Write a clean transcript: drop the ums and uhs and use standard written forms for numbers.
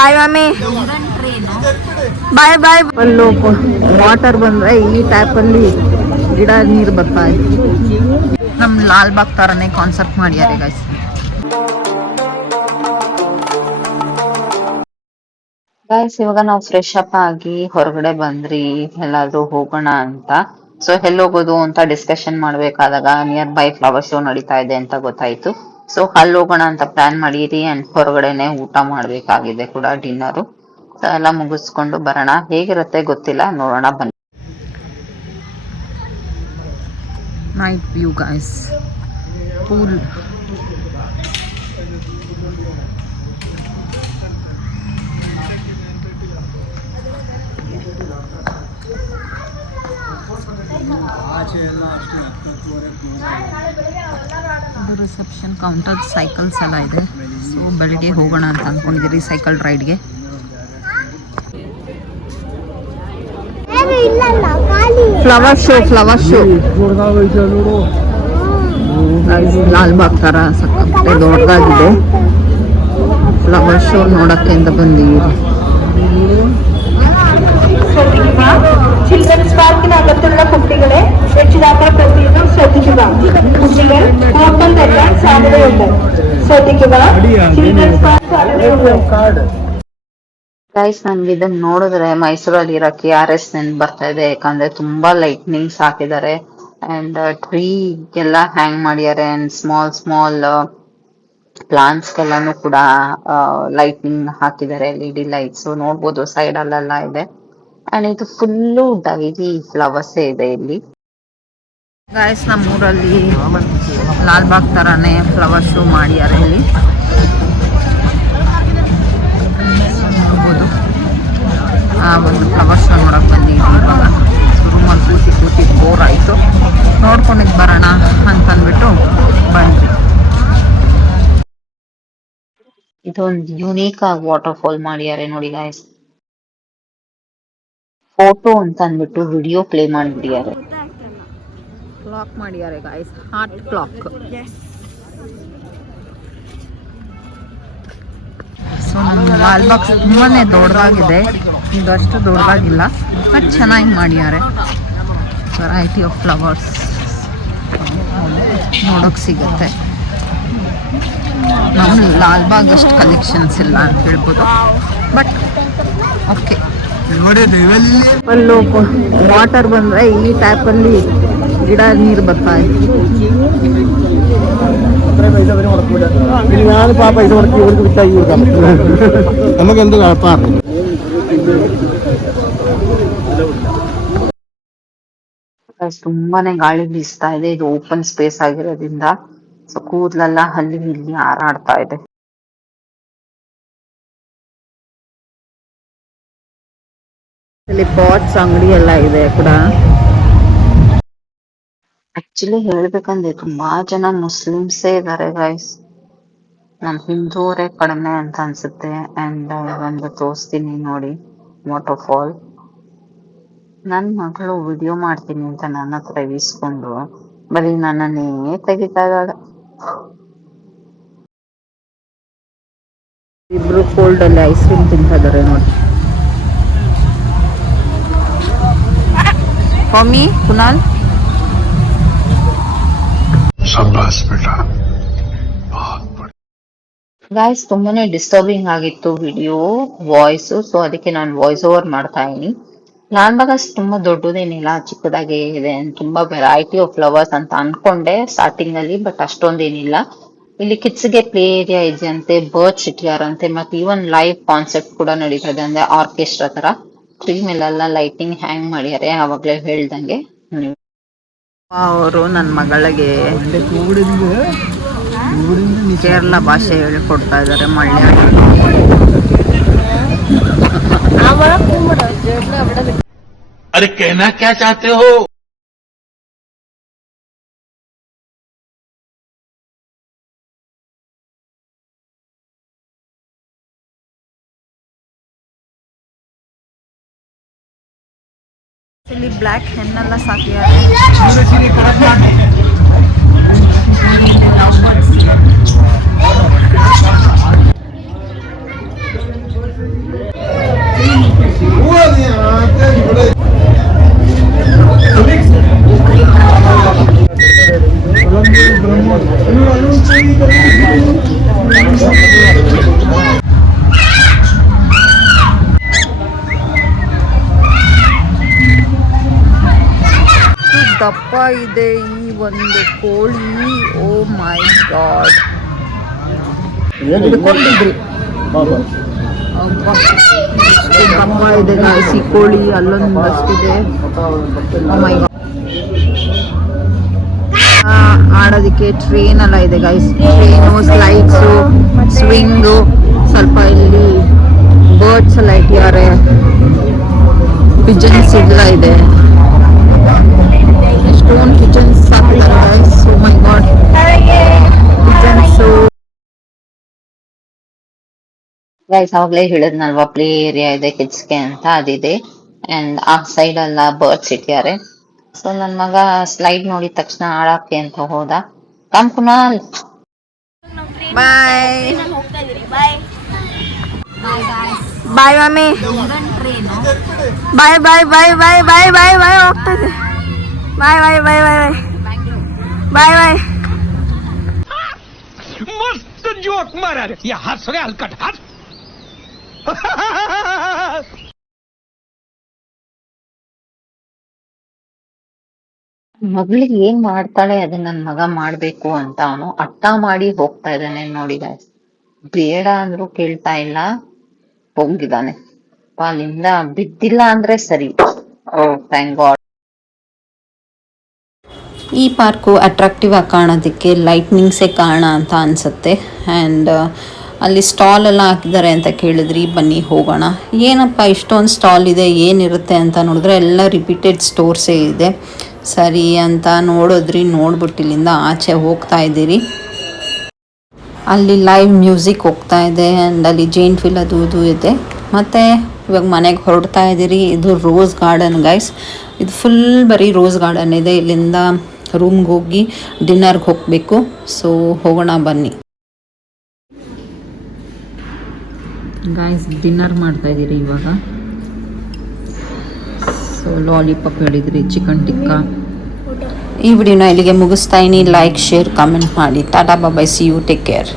ಬಾಯ್ mummy, ಬಾಯ್ ಬಾಯ್. ಅಲ್ಲೂ water ಬಂದ್ರೆ ಈ ಟೈಪ್ ಅಲ್ಲಿ ಗಿಡ ನೀರು ಬರ್ತಾ ಇದೆ. ನಮ್ ಲಾಲ್ ಬಾಗ್ ತರನೇ ಕಾನ್ಸೆಪ್ಟ್ ಮಾಡ್ಯಾರೆ ಗೈಸ್. ಗೈಸ್ ಇವಾಗ ನಾವು ಫ್ರೆಶ್ ಅಪ್ ಆಗಿ ಹೊರಗಡೆ ಬಂದ್ರಿ, ಎಲ್ಲಾದ್ರೂ ಹೋಗೋಣ ಅಂತ. ಸೊ ಎಲ್ಲಿ ಹೋಗೋದು ಅಂತ ಡಿಸ್ಕಷನ್ ಮಾಡ್ಬೇಕಾದಾಗ ನಿಯರ್ ಬೈ ಫ್ಲವರ್ ಶೋ ನಡೀತಾ ಇದೆ ಅಂತ ಗೊತ್ತಾಯ್ತು. ಸೊ ಅಲ್ಲಿ ಹೋಗೋಣ ಅಂತ ಪ್ಲಾನ್ ಮಾಡಿರಿ. ಅಂಡ್ ಹೊರಗಡೆನೆ ಊಟ ಮಾಡ್ಬೇಕಾಗಿದೆ ಕೂಡ, ಡಿನ್ನರು. ಸೊ ಎಲ್ಲ ಮುಗಿಸ್ಕೊಂಡು ಬರೋಣ. ಹೇಗಿರುತ್ತೆ ಗೊತ್ತಿಲ್ಲ, ನೋಡೋಣ ಬನ್ನಿ. Night view guys, pool. ಅದು ರಿಸೆಪ್ಷನ್ ಕೌಂಟರ್, ಸೈಕಲ್ಸ್ ಎಲ್ಲ ಇದೆ. ಸೊ ಬೆಳಿಗ್ಗೆ ಹೋಗೋಣ ಅಂತ ಅನ್ಕೊಂಡಿದ್ದೀರಿ ಸೈಕಲ್ ರೈಡ್ಗೆ. ಫ್ಲವರ್ ಶೋ ಲಾಲ್ ಬಾಗ್ ತರ ಸಕ್ಕತ್ತೆ ದೊಡ್ಡದಾಗಿದೆ. ಫ್ಲವರ್ ಶೋ ನೋಡಕ್ಕೆ ಅಂತ ಬಂದಿದ್ದೀರಿ. ಚಿಲ್ಡ್ರನ್ಸ್ ಪಾರ್ಕಿನ ಅಗತ್ಯವಿರುವ ಕುಟ್ಟಿಗಳೇ രക്ഷിതാക്കൾ പ്രത്യേകം ശ്രദ്ധിക്കുക. കുട്ടികൾ ഓപ്പൺ തെറ്റാൻ സാധ്യതയുണ്ട്. ശ്രദ്ധിക്കുക. ചിൽഡ്രൻസ് പാർക്ക് സാധ്യതയുണ്ട്. ಗೈಸ್ ನನ್ಗೆ ಇದನ್ನ ನೋಡಿದ್ರೆ ಮೈಸೂರಲ್ಲಿ ಇರೋ KRS ನೆನ್ಪು ಬರ್ತಾ ಇದೆ. ಯಾಕಂದ್ರೆ ತುಂಬಾ ಲೈಟ್ನಿಂಗ್ಸ್ ಹಾಕಿದ್ದಾರೆ ಅಂಡ್ ಟ್ರೀ ಎಲ್ಲ ಹ್ಯಾಂಗ್ ಮಾಡಿದ್ದಾರೆ. ಅಂಡ್ ಸ್ಮಾಲ್ ಪ್ಲಾಂಟ್ಸ್ ಎಲ್ಲಾನು ಕೂಡ ಲೈಟ್ನಿಂಗ್ ಹಾಕಿದ್ದಾರೆ, LED ಲೈಟ್ಸ್ ನೋಡ್ಬೋದು ಸೈಡ್ ಅಲ್ಲೆಲ್ಲ ಇದೆ. ಅಂಡ್ ಇದು ಫುಲ್ಲು ಡೈಲಿ ಫ್ಲವರ್ಸ್ ಇದೆ ಇಲ್ಲಿ. ಗೈಸ್ ನಮ್ಮೂರಲ್ಲಿ ಲಾಲ್ ಬಾಗ್ ತರಾನೇ ಫ್ಲವರ್ ಶೋ ಮಾಡಿದ್ದಾರೆ ಇಲ್ಲಿ. ನೋಡ್ಬೋದು ಆ ಒಂದು ಫ್ಲವರ್ ಶೋ ನೋಡಕ್ ಬಂದಿದ್ದೀವಿ. ಇವಾಗ ರೂಮಲ್ಲಿ ಕೂತಿ ಬೋರ್ ಆಯ್ತು, ನೋಡ್ಕೊಂಡಿದ್ ಬರೋಣ ಅಂತಂದ್ಬಿಟ್ಟು ಬಂದ್ವಿ. ಇದೊಂದು ಯುನೀಕ್ ಆಗಿ ವಾಟರ್ ಫಾಲ್ ಮಾಡಿದ್ದಾರೆ ನೋಡಿ ಗೈಸ್. ಫೋಟೋ ಅಂತ ಅಂದ್ಬಿಟ್ಟು ವಿಡಿಯೋ ಪ್ಲೇ ಮಾಡಿಬಿಟ್ಟಿದ್ದಾರೆ. ಕ್ಲಾಕ್ ಮಾಡಿದ್ದಾರೆ ಗೈಸ್, ಹಾರ್ಟ್ ಕ್ಲಾಕ್. ಸೊ ನಮ್ಮ ಲಾಲ್ ಬಾಗ್ ತುಂಬಾನೇ ದೊಡ್ಡದಾಗಿದೆ, ಇದಷ್ಟು ದೊಡ್ಡದಾಗಿಲ್ಲ, ಬಟ್ ಚೆನ್ನಾಗಿ ಮಾಡಿದ್ದಾರೆ. ವೆರೈಟಿ ಆಫ್ ಫ್ಲವರ್ಸ್ ನೋಡೋಕೆ ಸಿಗುತ್ತೆ. ನಮ್ಮ ಲಾಲ್ ಬಾಗ್ ಅಷ್ಟು ಕಲೆಕ್ಷನ್ಸ್ ಇಲ್ಲ ಅಂತ ಹೇಳ್ಬೋದು, ಬಟ್ ಓಕೆ. ಅಲ್ಲೂ ವಾಟರ್ ಬಂದ್ರೆ ಈ ಟೈಪ್ ಅಲ್ಲಿ ಗಿಡ ನೀರು ಬರ್ತಾ ಇದೆ. ತುಂಬಾನೇ ಗಾಳಿ ಬೀಸ್ತಾ ಇದೆ. ಇದು ಓಪನ್ ಸ್ಪೇಸ್ ಆಗಿರೋದ್ರಿಂದ ಸೊ ಕೂದಲೆಲ್ಲ ಅಲ್ಲಿ ಇಲ್ಲಿ ಹಾರಾಡ್ತಾ ಇದೆ. ಇಲ್ಲಿ ಪಾಟ್ಸ್ ಅಂಗಡಿ ಎಲ್ಲ ಇದೆ ಕೂಡ. ಆಕ್ಚುಲಿ ಹೇಳ್ಬೇಕಂದ್ರೆ ತುಂಬಾ ಜನ ಮುಸ್ಲಿಮ್ಸೇ ಇದಾರೆ ಗೈಸ್, ನಮ್ ಹಿಂದೂರೇ ಕಡಿಮೆ ಅಂತ ಅನ್ಸುತ್ತೆ. ಅಂಡ್ ಒಂದು ತೋರಿಸ್ತೀನಿ ನೋಡಿ, ವಾಟರ್ ಫಾಲ್. ನನ್ ಮಗಳು ವಿಡಿಯೋ ಮಾಡ್ತೀನಿ ಅಂತ ನನ್ನ ಹತ್ರ ಇಸ್ಕೊಂಡು ಬರೀ ನನ್ನನ್ನೇ ತೆಗಿತಾ ಇದ್ದಾಳೆ. ಇಬ್ರು ಕೋಲ್ಡ್ ಅಲ್ಲಿ ಐಸ್ ಕ್ರೀಮ್ ತಿಂತಾ ಇದಾರೆ ನೋಡಿ. ಮಮ್ಮಿ ಕುನಾಲ್ ಗಾಯ್ಸ್, ತುಂಬಾನೇ ಡಿಸ್ಟರ್ಬಿಂಗ್ ಆಗಿತ್ತು ವಿಡಿಯೋ ವಾಯ್ಸ್. ಸೊ ಅದಕ್ಕೆ ನಾನು ವಾಯ್ಸ್ ಓವರ್ ಮಾಡ್ತಾ ಇದೀನಿ. ಲಾಲ್ ಬಾಗ್ ತುಂಬಾ ದೊಡ್ಡದೇನಿಲ್ಲ, ಚಿಕ್ಕದಾಗೆ ಇದೆ. ತುಂಬಾ ವೆರೈಟಿ ಆಫ್ ಫ್ಲವರ್ಸ್ ಅಂತ ಅನ್ಕೊಂಡೆ ಸ್ಟಾರ್ಟಿಂಗ್ ಅಲ್ಲಿ, ಬಟ್ ಅಷ್ಟೊಂದೇನಿಲ್ಲ. ಇಲ್ಲಿ ಕಿಡ್ಸ್ ಗೆ ಪ್ಲೇ ಏರಿಯಾ ಇದೆ ಅಂತೆ, ಬರ್ಡ್ಸ್ ಇಟ್ಟಿಯಾರಂತೆ, ಮತ್ತೆ ಈವನ್ ಲೈವ್ ಕಾನ್ಸರ್ಟ್ ಕೂಡ ನಡೀತದೆ, ಅಂದ್ರೆ ಆರ್ಕೆಸ್ಟ್ರಾ ತರ. ಟ್ರೀ ಮೇಲೆಲ್ಲ ಲೈಟಿಂಗ್ ಹ್ಯಾಂಗ್ ಮಾಡ್ಯಾರೆ, ಅವಾಗ್ಲೇ ಹೇಳ್ದಂಗೆ. ಅವರು ನನ್ನ ಮಗಳಿಗೆ ಕೇರಳ ಭಾಷೆ ಹೇಳಿಕೊಡ್ತಾ ಇದ್ದಾರೆ, ಮಲಯಾಳಿ. अरे कहना क्या चाहते हो? ಇಲ್ಲಿ ಬ್ಲ್ಯಾಕ್ ಹೆನ್ನೆಲ್ಲ ಸಾಕಿದ್ದಾರೆ. ದಪ್ಪ ಇದೆ ಈ ಒಂದು ಕೋಳಿ. ಓ ಮೈ ಗಾಡ್, ಹಿಡ್ಕೊಂಡಿದ್ರಿ ದಪ್ಪ ಇದೆ ಗಾಯ್ಸ್ ಈ ಕೋಳಿ. ಅಲ್ಲೊಂದು ಅಷ್ಟಿದೆ. ಓ ಮೈ ಗಾಡ್. ಆಡೋದಕ್ಕೆ ಟ್ರೈನ್ ಎಲ್ಲ ಇದೆ ಗೈಸ್. ಟ್ರೈನು, ಸ್ಲೈಡ್ಸು, ಸ್ವಿಂಗು, ಸ್ವಲ್ಪ ಇಲ್ಲಿ ಬರ್ಡ್ಸ್ ಎಲ್ಲ ಇಟ್ಟಿದ್ದಾರೆ. ಪಿಜನ್ಸ್ ಎಲ್ಲ ಇದೆ. ಎಷ್ಟೊಂದು ಪಿಜನ್ಸ್ ಹಾಕಿದ್ದಾರೆ ಗೈಸ್. ಓ ಮೈ ಗಾಡ್, ಪಿಜನ್ಸು ಗೈಸ್. ಅವಾಗಲೇ ಹೇಳಿದ್ನಲ್ವಾ ಪ್ಲೇ ಏರಿಯಾ ಇದೆ ಕಿಡ್ಸ್ಗೆ ಅಂತ, ಅದಿದೆ. ಅಂಡ್ ಆ ಸೈಡ್ ಎಲ್ಲ ಬರ್ಡ್ಸ್ ಇಟ್ಟಿದ್ದಾರೆ. ಸೊ ನನ್ ಮಗ ಸ್ಲೈಡ್ ನೋಡಿದ ತಕ್ಷಣ ಆಡಕ್ಕೆ ಅಂತ ಹೋದ. ಕಮ್ ಕುನಾಲ್, ಬಾಯ್ ಬಾಯ್ ಮಮ್ಮಿ, ಬಾಯ್ ಬಾಯ್ ಬಾಯ್ ಬಾಯ್ ಬಾಯ್ ಬಾಯ್ ಬಾಯ್ ಹೋಗ್ತದೆ. ಬಾಯ್ ಬಾಯ್ ಬಾಯ್ ಬಾಯ್ ಬಾಯ್ ಬಾಯ್. मस्त जोक मारा रे, या हंस रे हलकट हंस. ಮಗಳಿಗೆ ಏನ್ ಮಾಡ್ತಾಳೆ ಅದನ್ನ ನನ್ ಮಗ ಮಾಡ್ಬೇಕು ಅಂತ ಅವನು ಹಠ ಮಾಡಿ ಹೋಗ್ತಾ ಇದ್ದಾನೆ ನೋಡಿ guys. ಬೇಡ ಅಂದ್ರೂ ಕೇಳ್ತಾ ಇಲ್ಲ, ಹೋಗಿದ್ದಾನೆ. ಅಲ್ಲಿಂದ ಬಿದ್ದಿಲ್ಲ ಅಂದ್ರೆ ಸರಿ. ಓ ಥ್ಯಾಂಕ್ ಗಾಡ್. ಈ ಪಾರ್ಕು ಅಟ್ರಾಕ್ಟಿವ್ ಆಗಿ ಕಾಣೋದಕ್ಕೆ ಲೈಟ್ನಿಂಗ್ಸೇ ಕಾರಣ ಅಂತ ಅನಿಸುತ್ತೆ. ಆ್ಯಂಡ್ ಅಲ್ಲಿ ಸ್ಟಾಲ್ ಎಲ್ಲ ಹಾಕಿದ್ದಾರೆ ಅಂತ ಕೇಳಿದ್ರಿ, ಬನ್ನಿ ಹೋಗೋಣ. ಏನಪ್ಪ ಇಷ್ಟೊಂದು ಸ್ಟಾಲ್ ಇದೆ, ಏನಿರುತ್ತೆ ಅಂತ ನೋಡಿದ್ರೆ ಎಲ್ಲ ರಿಪೀಟೆಡ್ ಸ್ಟೋರ್ಸೇ ಇದೆ. ಸರಿ ಅಂತ ನೋಡ್ಬಿಟ್ಟು ಇಲ್ಲಿಂದ ಆಚೆ ಹೋಗ್ತಾ ಇದ್ದೀರಿ. ಅಲ್ಲಿ ಲೈವ್ ಮ್ಯೂಸಿಕ್ ಹೋಗ್ತಾ ಇದೆ. ಆ್ಯಂಡ್ ಅಲ್ಲಿ ಜೈಂಟ್ ವೀಲ್ ಅದು ಇದು ಇದೆ. ಮತ್ತು ಇವಾಗ ಮನೆಗೆ ಹೊರಡ್ತಾ ಇದ್ದೀರಿ. ಇದು ರೋಸ್ ಗಾರ್ಡನ್ ಗೈಸ್. ಇದು ಫುಲ್ ಬರೀ ರೋಸ್ ಗಾರ್ಡನ್ ಇದೆ. ಇಲ್ಲಿಂದ ರೂಮ್ಗೆ ಹೋಗಿ ಡಿನ್ನರ್ಗೆ ಹೋಗಬೇಕು. ಸೊ ಹೋಗೋಣ ಬನ್ನಿ ಗಾಯ್ಸ್. ಡಿನ್ನರ್ ಮಾಡ್ತಾ ಇದ್ದೀರಿ ಇವಾಗ. ಸೊ ಲಾಲಿಪಾಪ್ ಹೇಳಿದ್ರಿ, ಚಿಕನ್ ಟಿಕ್ಕಾ. ಈ ವಿಡಿಯೋನ ಇಲ್ಲಿಗೆ ಮುಗಿಸ್ತಾ ಇದೀನಿ. ಲೈಕ್, ಶೇರ್, ಕಮೆಂಟ್ ಮಾಡಿ. ಟಾಟಾ ಬಾಯ್, ಸಿ ಯು, ಟೇಕ್ ಕೇರ್.